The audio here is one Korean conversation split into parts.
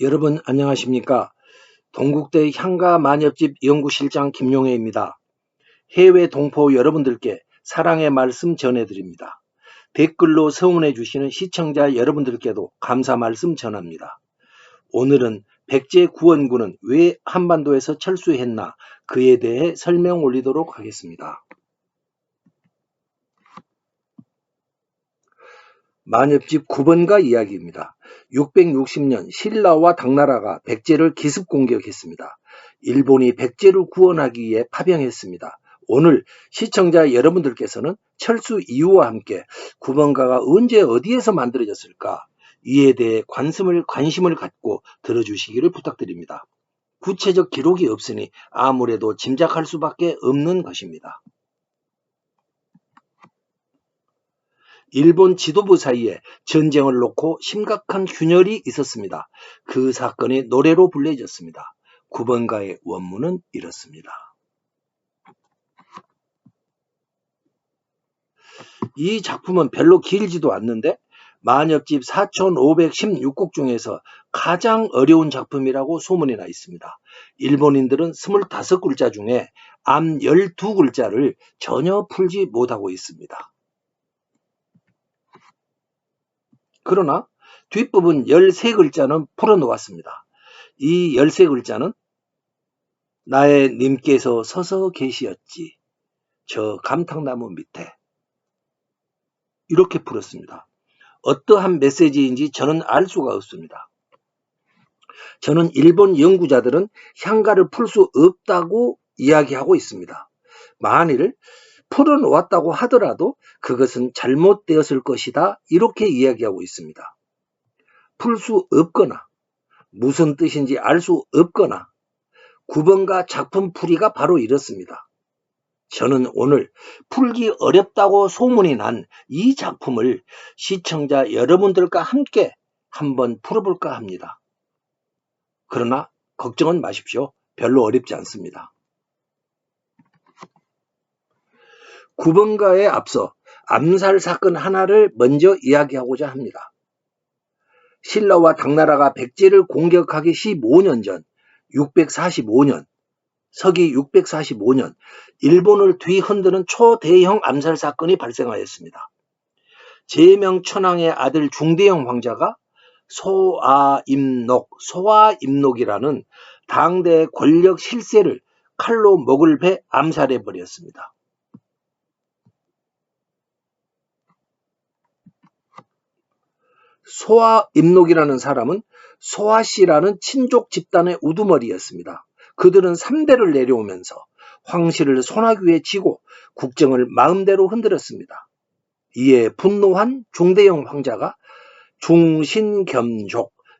여러분 안녕하십니까? 동국대 향가만엽집 연구실장 김용혜입니다. 해외 동포 여러분들께 사랑의 말씀 전해드립니다. 댓글로 성원해 주시는 시청자 여러분들께도 감사 말씀 전합니다. 오늘은 백제 구원군은 왜 한반도에서 철수했나 그에 대해 설명 올리도록 하겠습니다. 만엽집 9번가 이야기입니다. 660년 신라와 당나라가 백제를 기습 공격했습니다. 일본이 백제를 구원하기 위해 파병했습니다. 오늘 시청자 여러분들께서는 철수 이유와 함께 9번가가 언제 어디에서 만들어졌을까 이에 대해 관심을 갖고 들어주시기를 부탁드립니다. 구체적 기록이 없으니 아무래도 짐작할 수밖에 없는 것입니다. 일본 지도부 사이에 전쟁을 놓고 심각한 균열이 있었습니다. 그 사건이 노래로 불려졌습니다. 9번가의 원문은 이렇습니다. 이 작품은 별로 길지도 않는데 만엽집 4516곡 중에서 가장 어려운 작품이라고 소문이 나 있습니다. 일본인들은 25글자 중에 앞 12글자를 전혀 풀지 못하고 있습니다. 그러나 뒷부분 13글자는 풀어놓았습니다. 이 13글자는 나의 님께서 서서 계시었지. 저 감탕나무 밑에. 이렇게 풀었습니다. 어떠한 메시지인지 저는 알 수가 없습니다. 저는 일본 연구자들은 향가를 풀 수 없다고 이야기하고 있습니다. 만일 풀어놓았다고 하더라도 그것은 잘못되었을 것이다 이렇게 이야기하고 있습니다. 풀 수 없거나 무슨 뜻인지 알 수 없거나 9번가 작품 풀이가 바로 이렇습니다. 저는 오늘 풀기 어렵다고 소문이 난 이 작품을 시청자 여러분들과 함께 한번 풀어볼까 합니다. 그러나 걱정은 마십시오. 별로 어렵지 않습니다. 9번가에 앞서 암살 사건 하나를 먼저 이야기하고자 합니다. 신라와 당나라가 백제를 공격하기 15년 전 645년 서기 645년 일본을 뒤흔드는 초대형 암살 사건이 발생하였습니다. 제명천왕의 아들 중대형 황자가 소아임록이라는 당대 권력 실세를 칼로 목을 베 암살해 버렸습니다. 소아임록이라는 사람은 소아씨라는 친족 집단의 우두머리였습니다. 그들은 3대를 내려오면서 황실을 손아귀에 쥐고 국정을 마음대로 흔들었습니다. 이에 분노한 중대형 황자가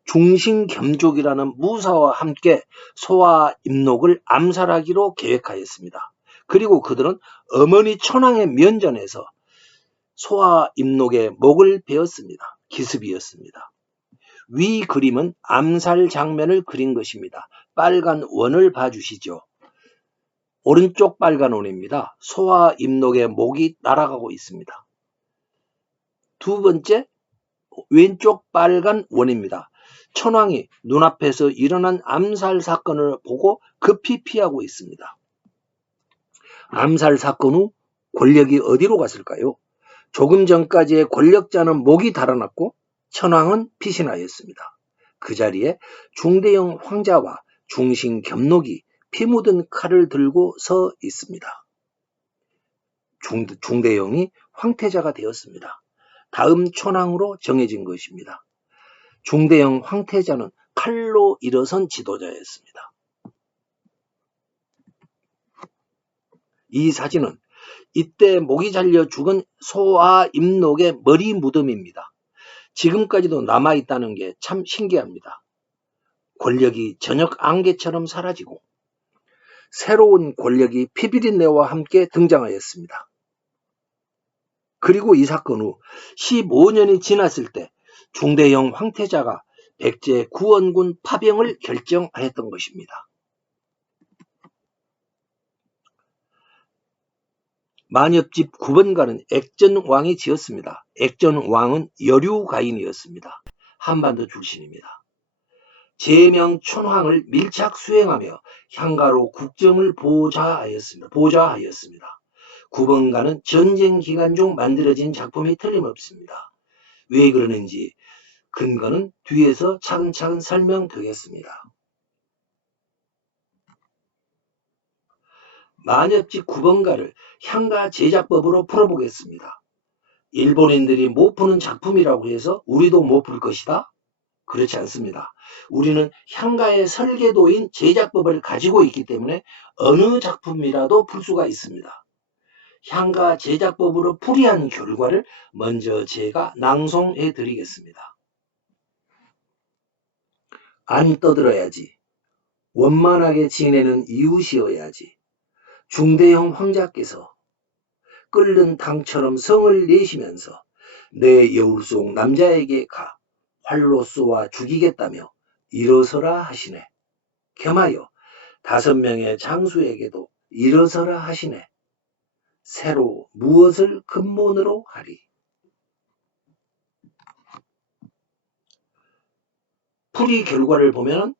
중신겸족이라는 무사와 함께 소아임록을 암살하기로 계획하였습니다. 그리고 그들은 어머니 천황의 면전에서 소아임록의 목을 베었습니다. 기습이었습니다. 위 그림은 암살 장면을 그린 것입니다. 빨간 원을 봐주시죠. 오른쪽 빨간 원입니다. 소아임록의 목이 날아가고 있습니다. 두 번째 왼쪽 빨간 원입니다. 천황이 눈앞에서 일어난 암살 사건을 보고 급히 피하고 있습니다. 암살 사건 후 권력이 어디로 갔을까요? 조금 전까지의 권력자는 목이 달아났고 천황은 피신하였습니다. 그 자리에 중대형 황자와 중신겸록이 피 묻은 칼을 들고 서 있습니다. 중대형이 황태자가 되었습니다. 다음 천황으로 정해진 것입니다. 중대형 황태자는 칼로 일어선 지도자였습니다. 이 사진은 이때 목이 잘려 죽은 소아임록의 머리 무덤입니다. 지금까지도 남아있다는 게 참 신기합니다. 권력이 저녁 안개처럼 사라지고 새로운 권력이 피비린내와 함께 등장하였습니다. 그리고 이 사건 후 15년이 지났을 때 중대형 황태자가 백제 구원군 파병을 결정하였던 것입니다. 만엽집 9번가는 액전왕이 지었습니다. 액전왕은 여류가인이었습니다. 한반도 출신입니다. 제명 촌황을 밀착 수행하며 향가로 국정을 보좌하였습니다. 9번가는 전쟁 기간 중 만들어진 작품이 틀림없습니다. 왜 그러는지 근거는 뒤에서 차근차근 설명드리겠습니다. 만엽지 9번가를 향가 제작법으로 풀어보겠습니다. 일본인들이 못 푸는 작품이라고 해서 우리도 못 풀 것이다? 그렇지 않습니다. 우리는 향가의 설계도인 제작법을 가지고 있기 때문에 어느 작품이라도 풀 수가 있습니다. 향가 제작법으로 풀이한 결과를 먼저 제가 낭송해 드리겠습니다. 안 떠들어야지. 원만하게 지내는 이웃이어야지. 중대형 황자께서 끓는 당처럼 성을 내시면서 내 여울 속 남자에게 가 활로 쏘아 죽이겠다며 일어서라 하시네. 겸하여 5명의 장수에게도 일어서라 하시네. 새로 무엇을 근본으로 하리. 풀이 결과를 보면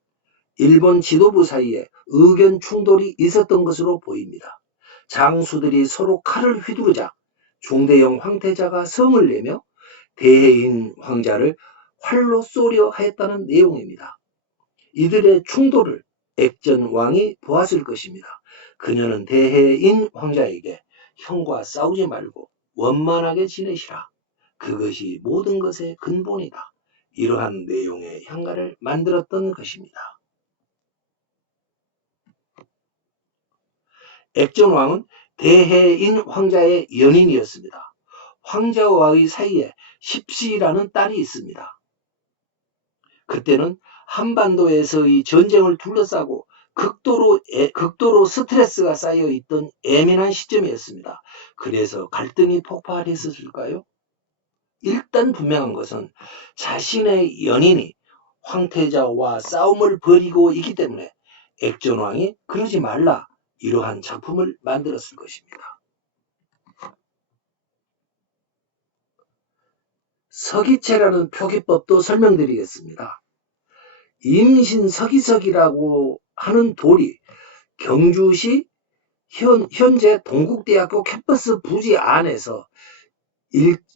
일본 지도부 사이에 의견 충돌이 있었던 것으로 보입니다. 장수들이 서로 칼을 휘두르자 중대형 황태자가 성을 내며 대해인 황자를 활로 쏘려 하였다는 내용입니다. 이들의 충돌을 액전왕이 보았을 것입니다. 그녀는 대해인 황자에게 형과 싸우지 말고 원만하게 지내시라. 그것이 모든 것의 근본이다. 이러한 내용의 향가를 만들었던 것입니다. 액전왕은 대해인 황자의 연인이었습니다. 황자와의 사이에 십시라는 딸이 있습니다. 그때는 한반도에서의 전쟁을 둘러싸고 극도로 스트레스가 쌓여 있던 예민한 시점이었습니다. 그래서 갈등이 폭발했을까요? 일단 분명한 것은 자신의 연인이 황태자와 싸움을 벌이고 있기 때문에 액전왕이 그러지 말라 이러한 작품을 만들었을 것입니다. 서기체라는 표기법도 설명드리겠습니다. 임신서기석이라고 하는 돌이 경주시 현재 동국대학교 캠퍼스 부지 안에서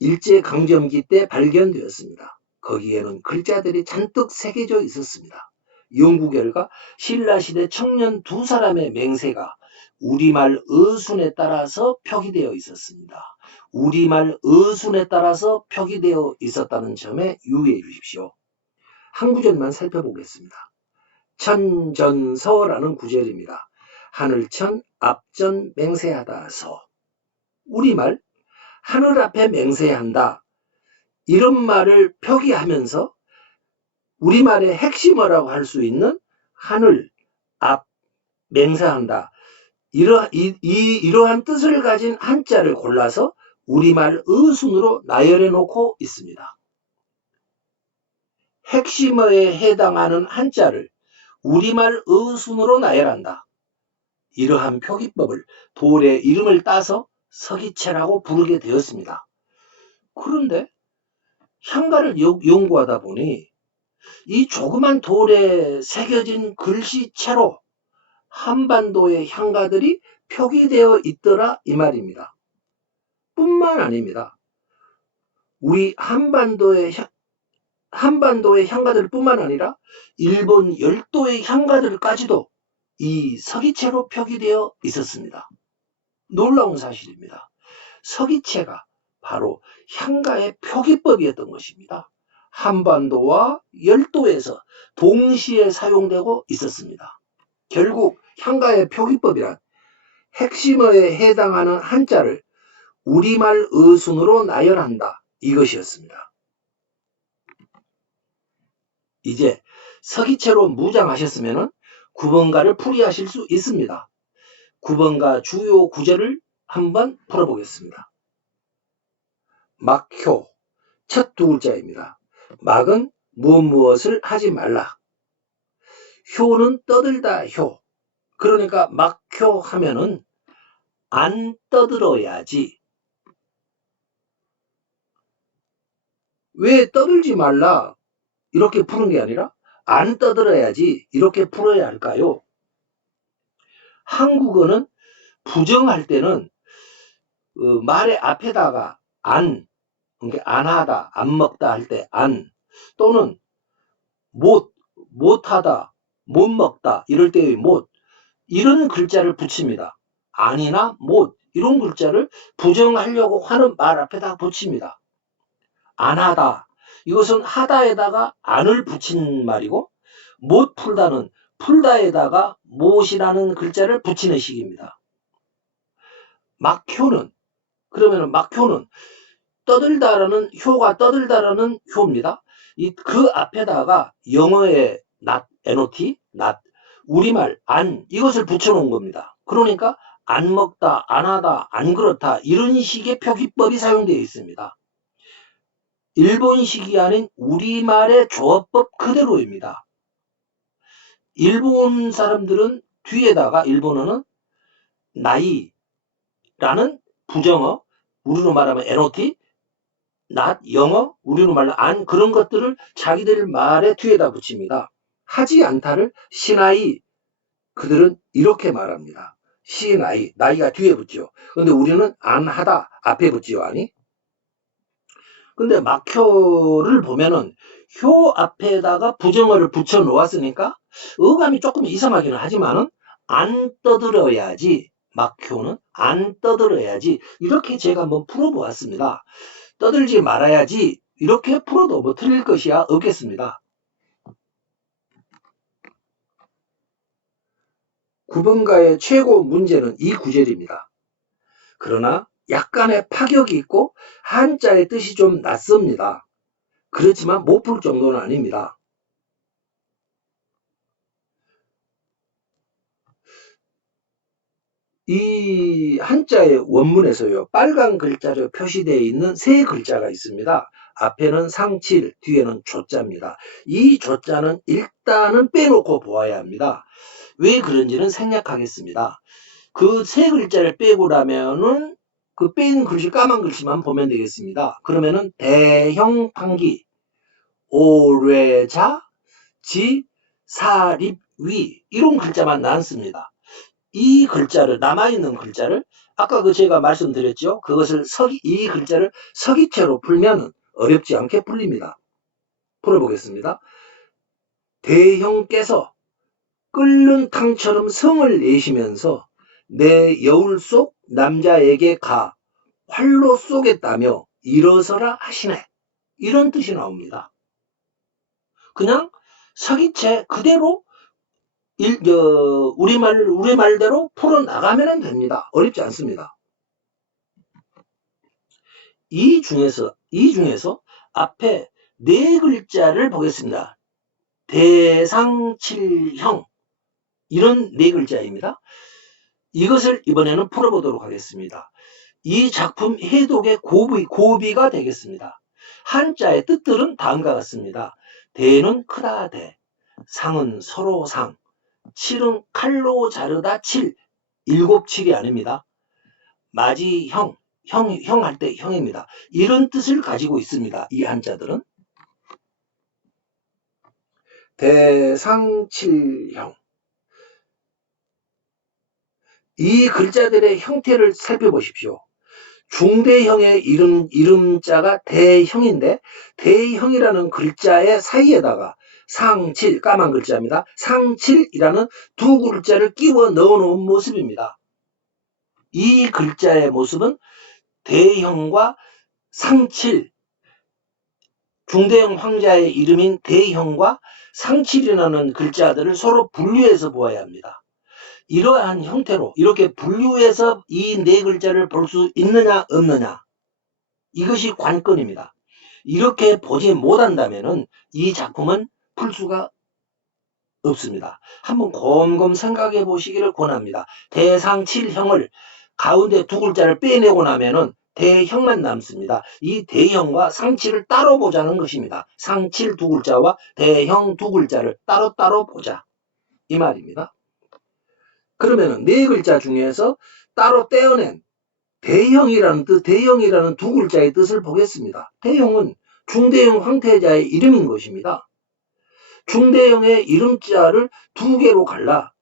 일제강점기 때 발견되었습니다. 거기에는 글자들이 잔뜩 새겨져 있었습니다. 연구 결과 신라시대 청년 2사람의 맹세가 우리말 어순에 따라서 표기되어 있었습니다. 우리말 어순에 따라서 표기되어 있었다는 점에 유의해 주십시오. 한 구절만 살펴보겠습니다. 천전서라는 구절입니다. 하늘천 앞전 맹세하다 서. 우리말 하늘 앞에 맹세한다. 이런 말을 표기하면서 우리말의 핵심어라고 할 수 있는 하늘 앞 맹세한다. 이러한 뜻을 가진 한자를 골라서 우리말 어순으로 나열해 놓고 있습니다. 핵심어에 해당하는 한자를 우리말 어순으로 나열한다. 이러한 표기법을 돌의 이름을 따서 서기체라고 부르게 되었습니다. 그런데 향가를 연구하다 보니 이 조그만 돌에 새겨진 글씨체로 한반도의 향가들이 표기되어 있더라 이 말입니다. 뿐만 아닙니다. 우리 한반도의 향가들 뿐만 아니라 일본 열도의 향가들까지도 이 서기체로 표기되어 있었습니다. 놀라운 사실입니다. 서기체가 바로 향가의 표기법이었던 것입니다. 한반도와 열도에서 동시에 사용되고 있었습니다. 결국 향가의 표기법이란 핵심어에 해당하는 한자를 우리말 어순으로 나열한다. 이것이었습니다. 이제 서기체로 무장하셨으면 9번가를 풀이하실 수 있습니다. 9번가 주요 구절을 한번 풀어보겠습니다. 막효, 첫 2글자입니다. 막은 무엇을 하지 말라. 효는 떠들다 효. 그러니까 막효 하면은 안 떠들어야지. 왜 떠들지 말라 이렇게 푸는 게 아니라 안 떠들어야지 이렇게 풀어야 할까요? 한국어는 부정할 때는 말의 앞에다가 안, 그러니까 안 하다, 안 먹다 할 때 안, 또는 못하다, 못 먹다 이럴 때의 못, 이런 글자를 붙입니다. 아니나 못 이런 글자를 부정하려고 하는 말 앞에다 붙입니다. 안 하다, 이것은 하다에다가 안을 붙인 말이고, 못 풀다는 풀다에다가 못이라는 글자를 붙이는 식입니다. 막효는, 그러면 막효는 떠들다라는 효가 떠들다라는 효입니다. 그 앞에다가 영어의 not, not, not, 우리말 안 이것을 붙여놓은 겁니다. 그러니까 안 먹다, 안 하다, 안 그렇다 이런 식의 표기법이 사용되어 있습니다. 일본식이 아닌 우리말의 조어법 그대로입니다. 일본 사람들은 뒤에다가 일본어는 나이라는 부정어, 우리로 말하면 not, not 영어, 우리로 말하면 안 그런 것들을 자기들 말의 뒤에다 붙입니다. 하지 않다를 시나이, 그들은 이렇게 말합니다. 시나이, 나이가 뒤에 붙죠. 근데 우리는 안 하다 앞에 붙지요, 아니? 근데 막효를 보면은 효 앞에다가 부정어를 붙여 놓았으니까 어감이 조금 이상하기는 하지만은 안 떠들어야지, 막효는 안 떠들어야지 이렇게 제가 한번 풀어보았습니다. 떠들지 말아야지 이렇게 풀어도 뭐 틀릴 것이야 없겠습니다. 9번가의 최고 문제는 이 구절입니다. 그러나 약간의 파격이 있고 한자의 뜻이 좀 낯섭니다. 그렇지만 못 풀 정도는 아닙니다. 이 한자의 원문에서요, 빨간 글자로 표시되어 있는 세 글자가 있습니다. 앞에는 상칠, 뒤에는 조자입니다. 이 조자는 일단은 빼놓고 보아야 합니다. 왜 그런지는 생략하겠습니다. 그 세 글자를 빼고 나면은 그 뺀 글씨, 까만 글씨만 보면 되겠습니다. 그러면은 대형판기, 오뢰자, 지, 사립, 위 이런 글자만 남습니다. 이 글자를, 남아있는 글자를 아까 제가 말씀드렸죠. 그것을 이 글자를 서기체로 풀면 어렵지 않게 풀립니다. 풀어보겠습니다. 대형께서 끓는 탕처럼 성을 내시면서 내 여울 속 남자에게 가 활로 쏘겠다며 일어서라 하시네. 이런 뜻이 나옵니다. 그냥 서기체 그대로 우리말대로 풀어나가면 됩니다. 어렵지 않습니다. 이 중에서 앞에 네 글자를 보겠습니다. 대상칠형, 이런 네 글자입니다. 이것을 이번에는 풀어보도록 하겠습니다. 이 작품 해독의 고비가 되겠습니다. 한자의 뜻들은 다음과 같습니다. 대는 크다 대, 상은 서로 상, 칠은 칼로 자르다 칠, 일곱 칠이 아닙니다. 마지 형 할 때 형입니다. 이런 뜻을 가지고 있습니다. 이 한자들은. 대상칠형, 이 글자들의 형태를 살펴보십시오. 중대형의 이름자가 대형인데, 대형이라는 글자의 사이에다가 상칠, 까만 글자입니다. 상칠이라는 두 글자를 끼워 넣어 놓은 모습입니다. 이 글자의 모습은 대형과 상칠, 중대형 황자의 이름인 대형과 상칠이라는 글자들을 서로 분류해서 보아야 합니다. 이러한 형태로 이렇게 분류해서 이 네 글자를 볼 수 있느냐 없느냐, 이것이 관건입니다. 이렇게 보지 못한다면 이 작품은 풀 수가 없습니다. 한번 곰곰 생각해 보시기를 권합니다. 대상칠형을 가운데 두 글자를 빼내고 나면은 대형만 남습니다. 이 대형과 상칠을 따로 보자는 것입니다. 상칠 두 글자와 대형 두 글자를 따로따로 보자, 이 말입니다. 그러면 네 글자 중에서 따로 떼어낸 대형이라는 뜻, 대형이라는 두 글자의 뜻을 보겠습니다. 대형은 중대형 황태자의 이름인 것입니다. 중대형의 이름자를 두 개로 갈라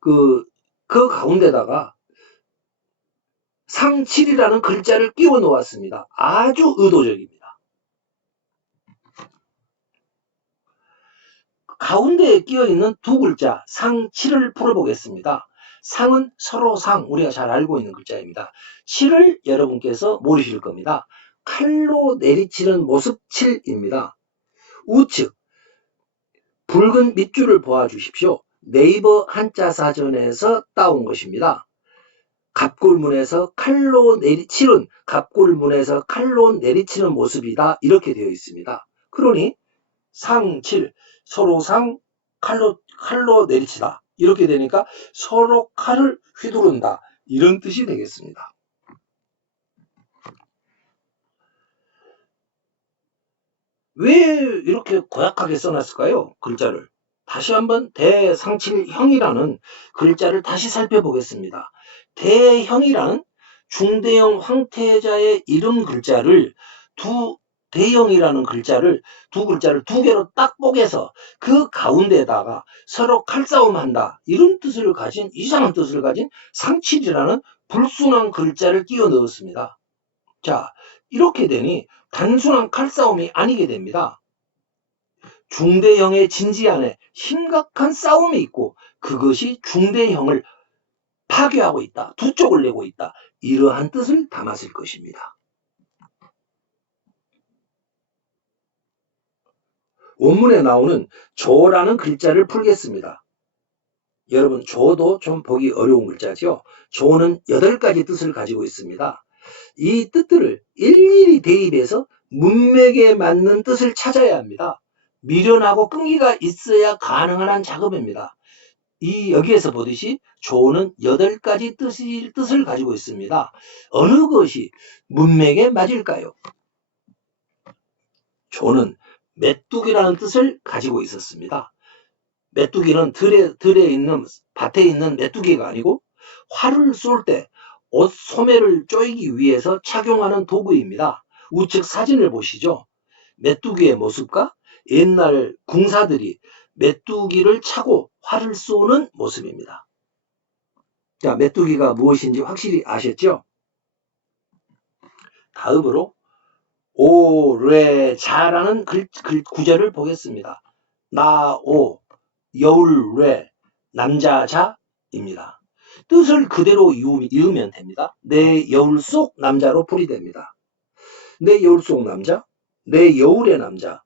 그 가운데다가 상칠이라는 글자를 끼워 놓았습니다. 아주 의도적입니다. 가운데에 끼어 있는 두 글자 상칠을 풀어보겠습니다. 상은 서로 상, 우리가 잘 알고 있는 글자입니다. 칠을 여러분께서 모르실 겁니다. 칼로 내리치는 모습 칠입니다. 우측 붉은 밑줄을 보아주십시오. 네이버 한자 사전에서 따온 것입니다. 갑골문에서 칼로 내리치는, 갑골문에서 칼로 내리치는 모습이다, 이렇게 되어 있습니다. 그러니 상칠, 서로 상, 칼로 내리치다, 이렇게 되니까 서로 칼을 휘두른다, 이런 뜻이 되겠습니다. 왜 이렇게 고약하게 써놨을까요? 글자를. 다시 한번 대상칠형이라는 글자를 다시 살펴보겠습니다. 대형이라는 중대형 황태자의 이름 글자를 대형이라는 글자를 두 개로 딱 뽀개서 그 가운데다가 서로 칼싸움한다, 이런 뜻을 가진, 이상한 뜻을 가진 상칠이라는 불순한 글자를 끼워 넣었습니다. 자, 이렇게 되니 단순한 칼싸움이 아니게 됩니다. 중대형의 진지 안에 심각한 싸움이 있고 그것이 중대형을 파괴하고 있다, 두 쪽을 내고 있다, 이러한 뜻을 담았을 것입니다. 원문에 나오는 조라는 글자를 풀겠습니다. 여러분, 조도 좀 보기 어려운 글자죠. 조는 8가지 뜻을 가지고 있습니다. 이 뜻들을 일일이 대입해서 문맥에 맞는 뜻을 찾아야 합니다. 미련하고 끈기가 있어야 가능한 작업입니다. 여기에서 보듯이 조는 8가지 뜻을 가지고 있습니다. 어느 것이 문맥에 맞을까요? 조는 메뚜기라는 뜻을 가지고 있었습니다. 메뚜기는 밭에 있는 메뚜기가 아니고 활을 쏠 때 옷 소매를 조이기 위해서 착용하는 도구입니다. 우측 사진을 보시죠. 메뚜기의 모습과 옛날 궁사들이 메뚜기를 차고 활을 쏘는 모습입니다. 자, 메뚜기가 무엇인지 확실히 아셨죠? 다음으로 오뢰자라는 구절을 보겠습니다. 나오, 여울뢰, 남자자입니다. 뜻을 그대로 이으면 됩니다. 내 여울 속 남자로 풀이됩니다. 내 여울 속 남자, 내 여울의 남자.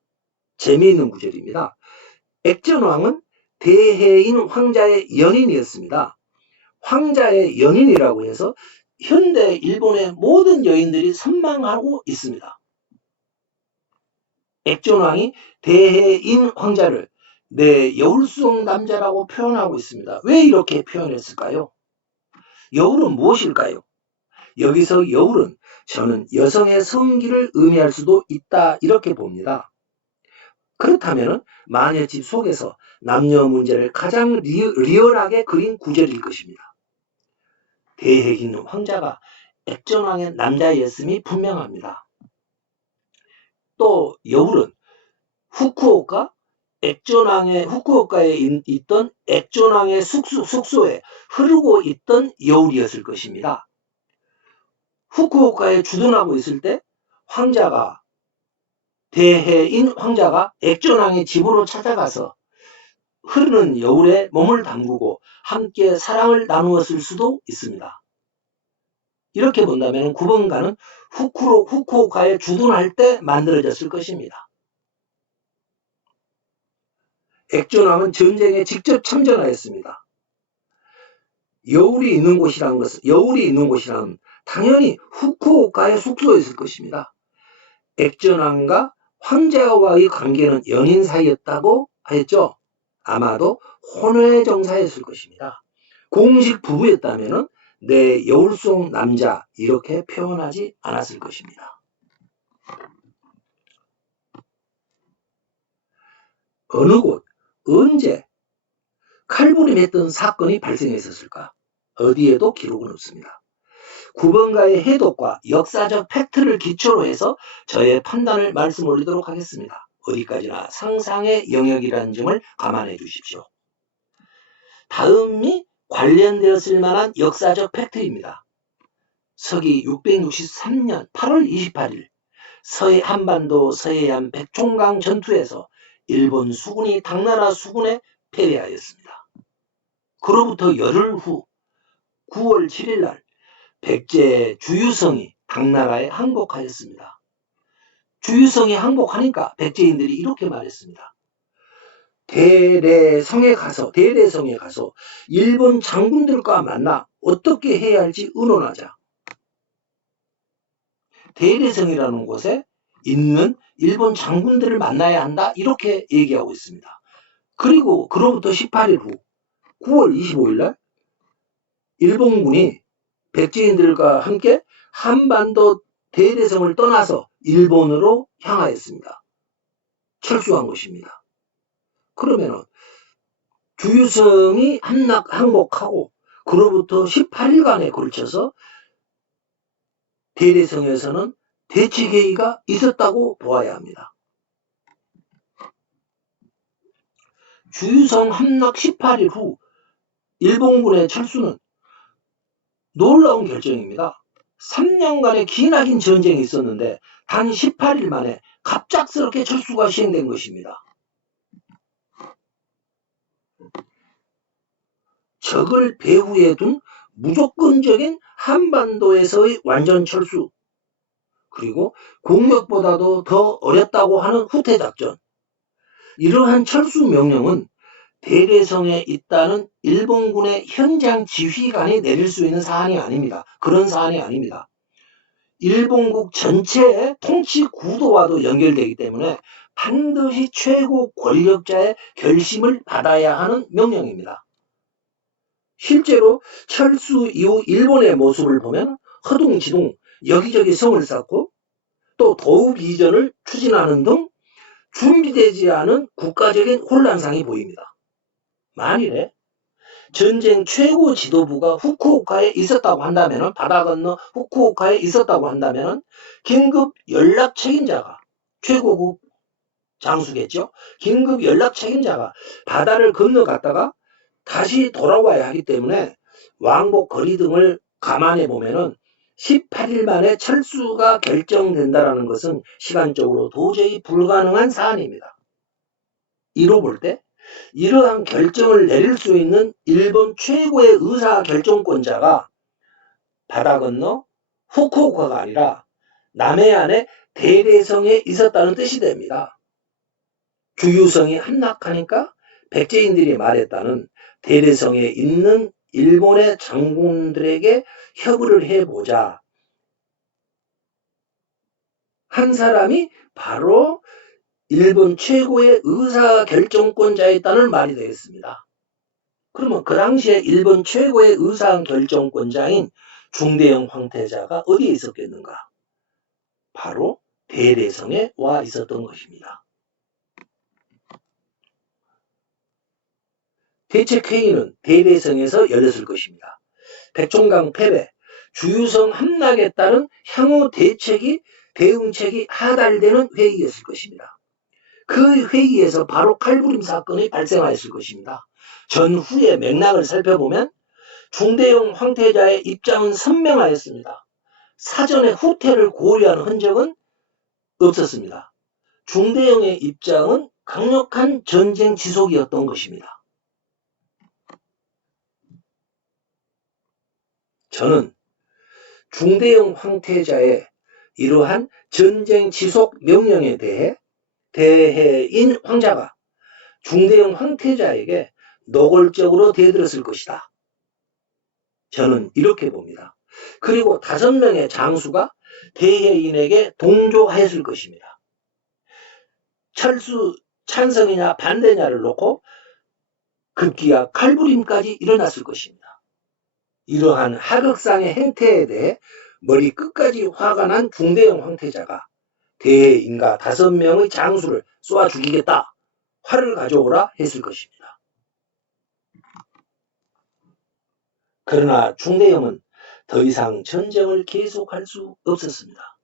재미있는 구절입니다. 액전왕은 대해인 황자의 연인이었습니다. 황자의 연인이라고 해서 현대 일본의 모든 여인들이 선망하고 있습니다. 액전왕이 대해인 황자를 내 여울 속 남자라고 표현하고 있습니다. 왜 이렇게 표현했을까요? 여울은 무엇일까요? 여기서 여울은 저는 여성의 성기를 의미할 수도 있다, 이렇게 봅니다. 그렇다면 마녀집 속에서 남녀 문제를 가장 리얼하게 그린 구절일 것입니다. 대해인 황자가 액전왕의 남자였음이 분명합니다. 또 여울은 후쿠오카에 있던 액전왕의 숙소에 흐르고 있던 여울이었을 것입니다. 후쿠오카에 주둔하고 있을 때 대해인 황자가 액전왕의 집으로 찾아가서 흐르는 여울에 몸을 담그고 함께 사랑을 나누었을 수도 있습니다. 이렇게 본다면 9번가는 후쿠오카에 주둔할 때 만들어졌을 것입니다. 액전왕은 전쟁에 직접 참전하였습니다. 여울이 있는 곳이란 당연히 후쿠오카의 숙소였을 것입니다. 액전왕과 황자와의 관계는 연인 사이였다고 하였죠. 아마도 혼외정사였을 것입니다. 공식 부부였다면 내 여울 속 남자, 이렇게 표현하지 않았을 것입니다. 어느 곳, 언제 칼부림했던 사건이 발생했었을까? 어디에도 기록은 없습니다. 9번가의 해독과 역사적 팩트를 기초로 해서 저의 판단을 말씀 올리도록 하겠습니다. 어디까지나 상상의 영역이라는 점을 감안해 주십시오. 다음이 관련되었을 만한 역사적 팩트입니다. 서기 663년 8월 28일 서해 한반도 서해안 백총강 전투에서 일본 수군이 당나라 수군에 패배하였습니다. 그로부터 열흘 후 9월 7일 날 백제 주유성이 당나라에 항복하였습니다. 주유성이 항복하니까 백제인들이 이렇게 말했습니다. 대래성에 가서 일본 장군들과 만나 어떻게 해야 할지 의논하자. 대래성이라는 곳에 있는 일본 장군들을 만나야 한다, 이렇게 얘기하고 있습니다. 그리고 그로부터 18일 후 9월 25일 날 일본군이 백제인들과 함께 한반도 대래성을 떠나서 일본으로 향하였습니다. 철수한 것입니다. 그러면은 주유성이 항복하고 그로부터 18일간에 걸쳐서 대래성에서는 대책회의가 있었다고 보아야 합니다. 주유성 함락 18일 후 일본군의 철수는 놀라운 결정입니다. 3년간의 기나긴 전쟁이 있었는데 단 18일 만에 갑작스럽게 철수가 시행된 것입니다. 적을 배후에 둔 무조건적인 한반도에서의 완전 철수, 그리고 공격보다도 더 어렵다고 하는 후퇴작전, 이러한 철수 명령은 대래성에 있다는 일본군의 현장 지휘관이 내릴 수 있는 사안이 아닙니다. 그런 사안이 아닙니다. 일본국 전체의 통치 구도와도 연결되기 때문에 반드시 최고 권력자의 결심을 받아야 하는 명령입니다. 실제로 철수 이후 일본의 모습을 보면 허둥지둥 여기저기 성을 쌓고 또 도읍 이전을 추진하는 등 준비되지 않은 국가적인 혼란상이 보입니다. 만일에 전쟁 최고 지도부가 후쿠오카에 있었다고 한다면, 바다 건너 후쿠오카에 있었다고 한다면 긴급 연락 책임자가, 최고급 장수겠죠. 긴급 연락 책임자가 바다를 건너갔다가 다시 돌아와야 하기 때문에 왕복 거리 등을 감안해 보면은 18일 만에 철수가 결정된다는 것은 시간적으로 도저히 불가능한 사안입니다. 이로 볼 때 이러한 결정을 내릴 수 있는 일본 최고의 의사결정권자가 바다 건너 후쿠오카가 아니라 남해안의 대래성에 있었다는 뜻이 됩니다. 주유성이 함락하니까 백제인들이 말했다는 대래성에 있는 일본의 장군들에게 협의를 해보자 한 사람이 바로 일본 최고의 의사결정권자였다는 말이 되겠습니다. 그러면 그 당시에 일본 최고의 의사결정권자인 중대형 황태자가 어디에 있었겠는가? 바로 대래성에 와 있었던 것입니다. 대책회의는 대래성에서 열렸을 것입니다. 백총강 패배, 주유성 함락에 따른 향후 대응책이 하달되는 회의였을 것입니다. 그 회의에서 바로 칼부림 사건이 발생하였을 것입니다. 전후의 맥락을 살펴보면 중대형 황태자의 입장은 선명하였습니다. 사전에 후퇴를 고려하는 흔적은 없었습니다. 중대형의 입장은 강력한 전쟁 지속이었던 것입니다. 저는 중대형 황태자의 이러한 전쟁 지속 명령에 대해 대해인 황자가 중대형 황태자에게 노골적으로 대들었을 것이다. 저는 이렇게 봅니다. 그리고 5명의 장수가 대해인에게 동조하였을 것입니다. 철수 찬성이냐 반대냐를 놓고 급기야 칼부림까지 일어났을 것입니다. 이러한 하극상의 행태에 대해 머리 끝까지 화가 난 중대형 황태자가 대해인과 5명의 장수를 쏘아 죽이겠다, 활을 가져오라 했을 것입니다. 그러나 중대형은 더 이상 전쟁을 계속할 수 없었습니다.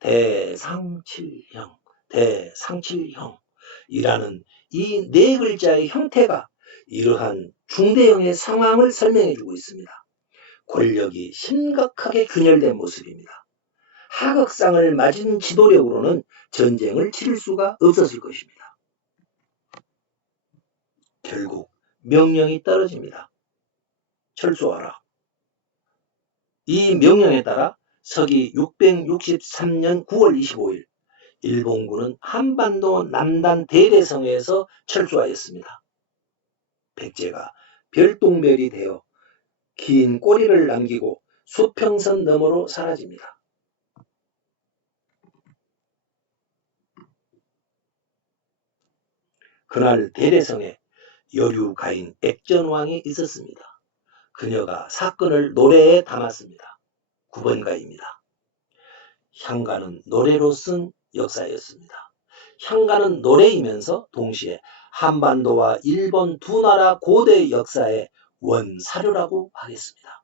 대상칠형, 대상칠형이라는 이 네 글자의 형태가 이러한 중대형의 상황을 설명해주고 있습니다. 권력이 심각하게 균열된 모습입니다. 하극상을 맞은 지도력으로는 전쟁을 치를 수가 없었을 것입니다. 결국 명령이 떨어집니다. 철수하라. 이 명령에 따라 서기 663년 9월 25일 일본군은 한반도 남단 대대성에서 철수하였습니다. 백제가 별똥별이 되어 긴 꼬리를 남기고 수평선 너머로 사라집니다. 그날 대대성에 여류가인 액전왕이 있었습니다. 그녀가 사건을 노래에 담았습니다. 9번가입니다. 향가는 노래로 쓴 역사였습니다. 향가는 노래이면서 동시에 한반도와 일본 두 나라 고대 역사의 원사료라고 하겠습니다.